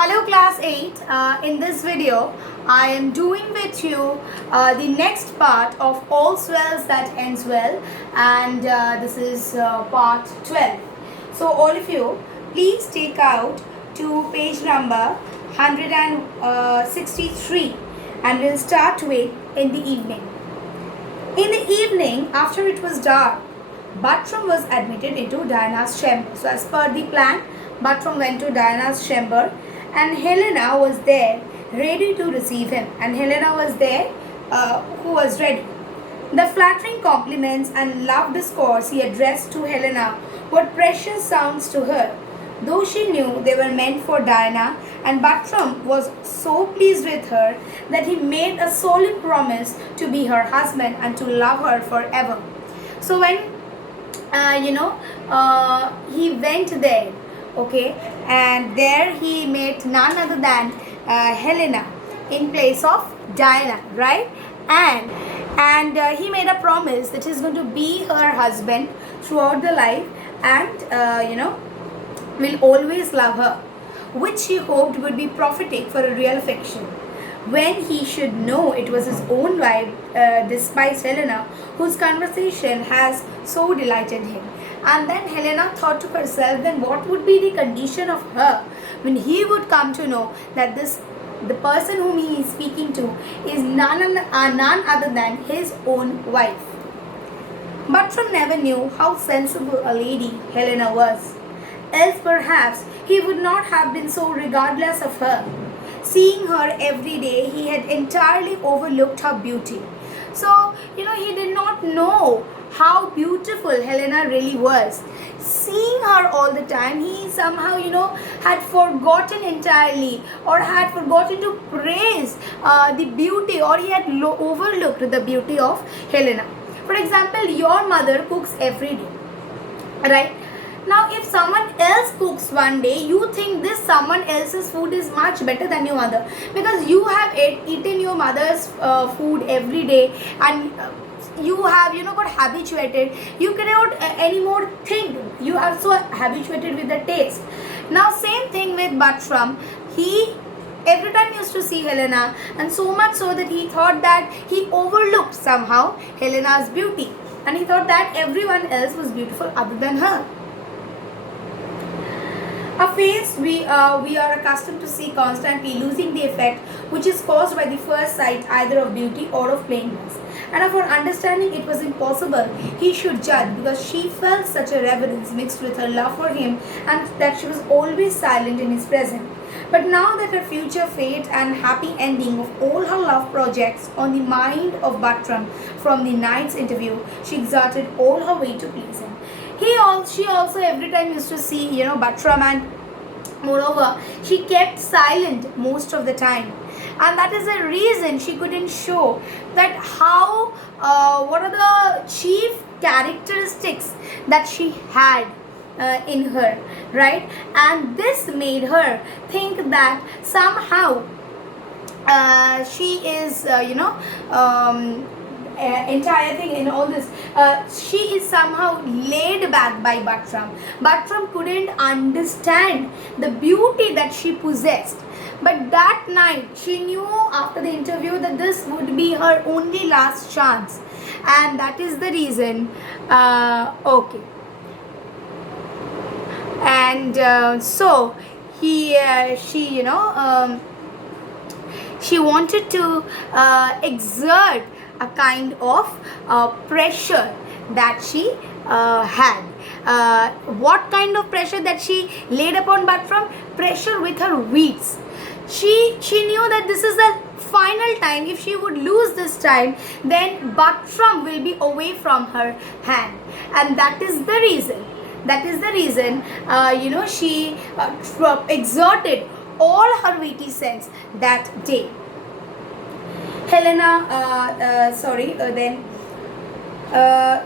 Hello class 8. In this video, I am doing with you the next part of All Swells That Ends Well, and this is part 12. So all of you, please take out to page number 163 and we'll start with in the evening. In the evening, after it was dark, Buttram was admitted into Diana's chamber. So as per the plan, Buttram went to Diana's chamber and Helena was there ready to receive him. And Helena was there who was ready. The flattering compliments and love discourse he addressed to Helena were precious sounds to her, though she knew they were meant for Diana, and Buttram was so pleased with her that he made a solemn promise to be her husband and to love her forever. So when he went there, okay, and there he met none other than Helena in place of Diana, right? And he made a promise that he's going to be her husband throughout the life, and will always love her, which he hoped would be prophetic for a real affection. When he should know it was his own wife, despised Helena, whose conversation has so delighted him. And then Helena thought to herself, then what would be the condition of her when he would come to know that the person whom he is speaking to is none other than his own wife. Buttram never knew how sensible a lady Helena was. Else perhaps he would not have been so regardless of her. Seeing her every day, he had entirely overlooked her beauty. So, he did not know how beautiful Helena really was. Seeing her all the time, he somehow, had forgotten entirely, or had forgotten to praise the beauty, or he had overlooked the beauty of Helena. For example, your mother cooks every day, right? Now, if someone else cooks one day, you think this someone else's food is much better than your mother, because you have eaten your mother's food every day, and you have got habituated. You cannot anymore think. You are so habituated with the taste. Now, same thing with Buttram. He every time used to see Helena, and so much so that he thought that he overlooked somehow Helena's beauty, and he thought that everyone else was beautiful other than her. A face we are accustomed to see constantly losing the effect which is caused by the first sight either of beauty or of plainness. And for understanding it was impossible he should judge, because she felt such a reverence mixed with her love for him, and that she was always silent in his presence. But now that her future fate and happy ending of all her love projects on the mind of Buttram from the night's interview, she exerted all her weight to please him. She also every time used to see Buttram, and moreover she kept silent most of the time, and that is the reason she couldn't show that how what are the chief characteristics that she had in her, right? And this made her think that somehow she is entire thing in all this, she is somehow laid back by Buttram. Buttram couldn't understand the beauty that she possessed. But that night, she knew after the interview that this would be her only last chance. And that is the reason, okay. And so, she wanted to exert a kind of pressure that she had. What kind of pressure that she laid upon Buttram? Pressure with her wits. She knew that this is the final time. If she would lose this time, then Buttram will be away from her hand, and that is the reason. She exerted all her witty sense that day. Helena,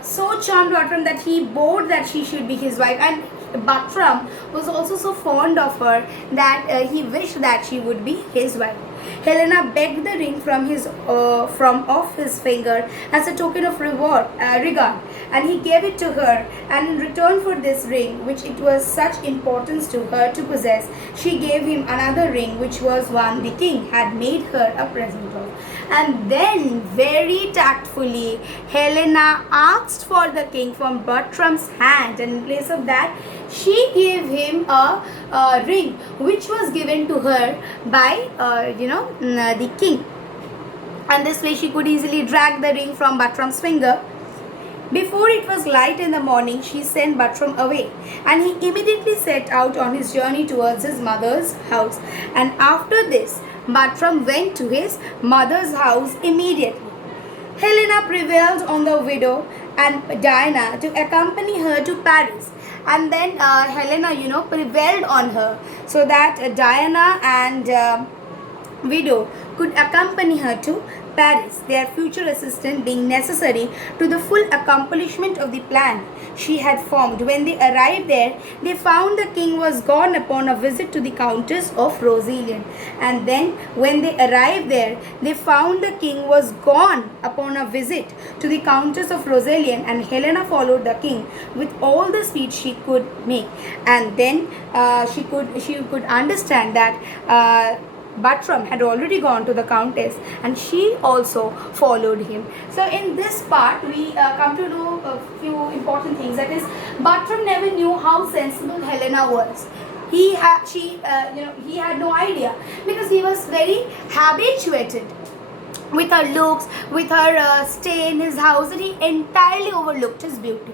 so charmed Buttram that he vowed that she should be his wife, and Buttram was also so fond of her that he wished that she would be his wife. Helena begged the ring from off his finger as a token of regard, and he gave it to her. And in return for this ring, which it was such importance to her to possess, she gave him another ring, which was one the king had made her a present of. And then, very tactfully, Helena asked for the king from Bertram's hand, and in place of that, she gave him a ring which was given to her by the king. And this way she could easily drag the ring from Bertram's finger. Before it was light in the morning, she sent Bertram away, and he immediately set out on his journey towards his mother's house. And after this, Bertram went to his mother's house immediately. Helena prevailed on the widow and Diana to accompany her to Paris. And then Helena, prevailed on her so that Diana and widow could accompany her to Paris, their future assistant being necessary to the full accomplishment of the plan she had formed. When they arrived there, they found the king was gone upon a visit to the Countess of Rosillian. And then when they arrived there, they found the king was gone upon a visit to the Countess of Rosillian, and Helena followed the king with all the speed she could make. And then she could understand that Bertram had already gone to the Countess, and she also followed him. So in this part, we come to know a few important things. That is, Bertram never knew how sensible Helena was. He had no idea, because he was very habituated with her looks, with her stay in his house, that he entirely overlooked his beauty.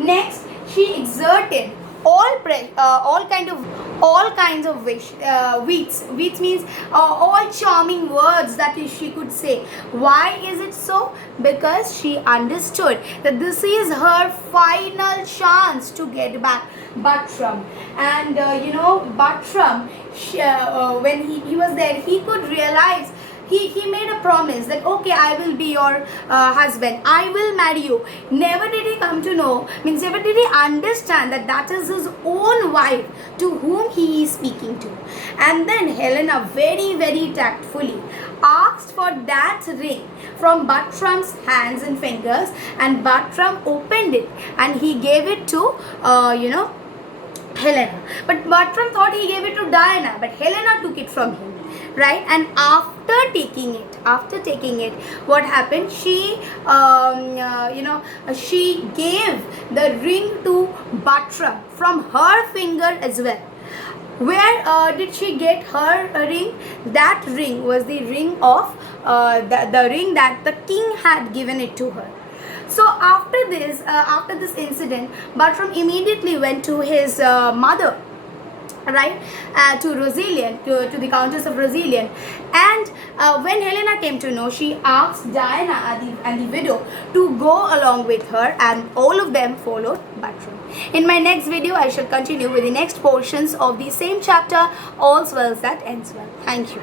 Next, she exerted all kinds of wits means all charming words that she could say. Why is it so? Because she understood that this is her final chance to get back Bertram. And Bertram, when he was there, he could realize. He made a promise that, okay, I will be your husband, I will marry you. Never did he come to know, never did he understand that that is his own wife to whom he is speaking to. And then Helena very, very tactfully asked for that ring from Bertram's hands and fingers, and Bertram opened it and he gave it to Helena. But Bertram thought he gave it to Diana, but Helena took it from him. Right? And after taking it, what happened? She she gave the ring to Bertram from her finger as well. Where did she get her ring? That ring was the ring of the ring that the king had given it to her. So after this incident, Bertram immediately went to his mother, right, to Rosillian, to the Countess of Rosillian. And when Helena came to know, she asked Diana and the widow to go along with her, and all of them followed Bertram. In my next video, I shall continue with the next portions of the same chapter, All's Well That Ends Well. Thank you.